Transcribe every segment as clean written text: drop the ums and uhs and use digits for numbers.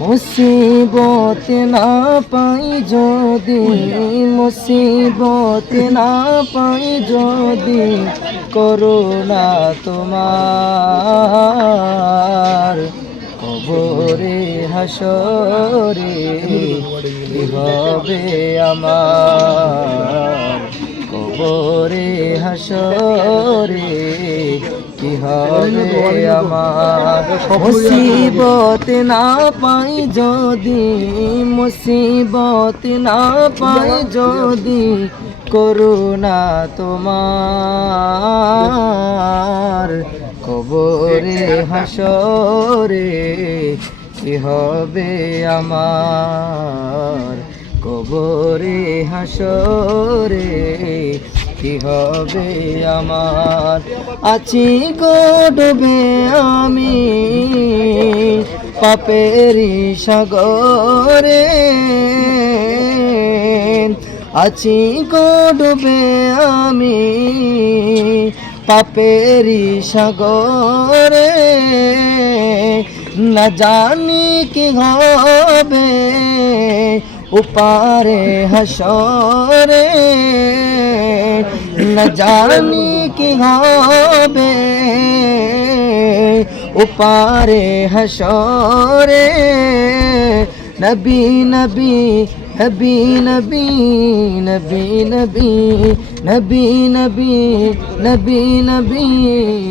মুসিবত না পাই যদি, মুসিবত না পাই যদি, করুণা তোমার কবরে হাসরে কি হবে আমার, কবরে হাসরে কি হবে আমার। মুসিবত না পাই যদি, মুসিবত না পাই যদি, করুণা তোমার কবরে হাসরে কি হবে আমার, কবরে হাসরে কি হবে আমার। আছি গো ডুবে আমি পাপেরি সাগরে, আছি গো ডুবে আমি পাপেরি সাগরে, না জানি কি হবে উপারে হাসরে, না জানি কি হবে উপারে হাসরে। নবী নবী নবী নবী নবী নবী নবী নবী নবী নবী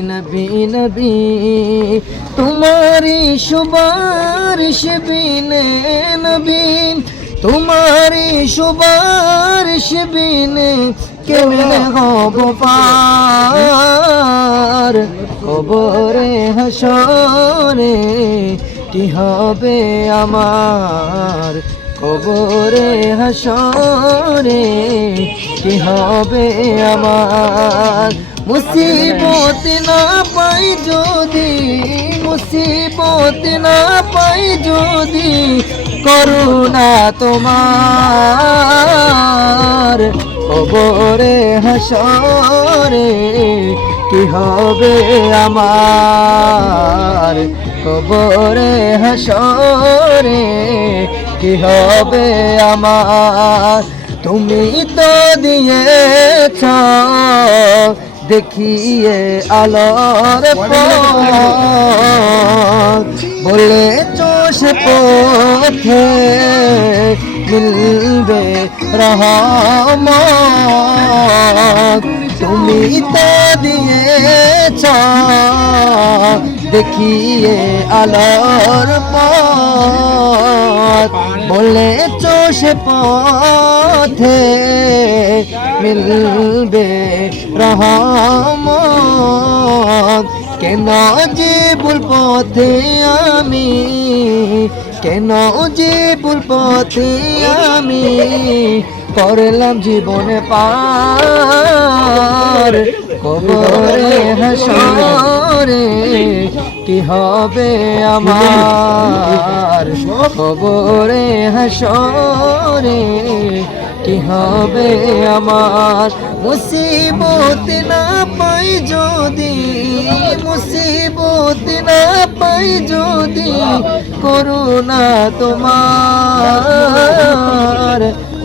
নবী নবী তোমারি সুবারিশ বিনে নবী, তোমারি সুবারিশ বিনে কেমনে হব পার, কবরে হাসরে কি হবে আমার, কবরে হাসরে কি হবে আমার। মুসিবত না পাই যদি, মুসিবত না পাই যদি, করুণা তোমার কবরে হাসরে কি হবে আমার, কবরে হাসরে কি হবে আমার। তুমি তো দিয়েছ দেখিয়ে আলোর পথ, বলেছ সে পথে মিলবে রহমত। তুমি তো দিয়েছ দেখিয়ে আলোর পথ, বলেছ সে পথে মিলবে রহমত। কেন যে ভুল পথে আমি, কেন যে ভুল পথে আমি করলাম জীবনে পার, কবরে হাসরে কি হবে আমার, কবরে হাসরে কি হবে আমার। মুসিবত না পাই যদি, মুসিবত না পাই যদি, করুণা তোমার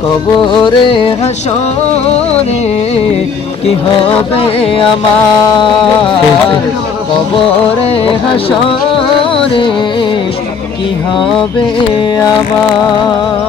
কবরে হাসরে কি হবে আমার, কবরে হাসরে কি হবে আমার।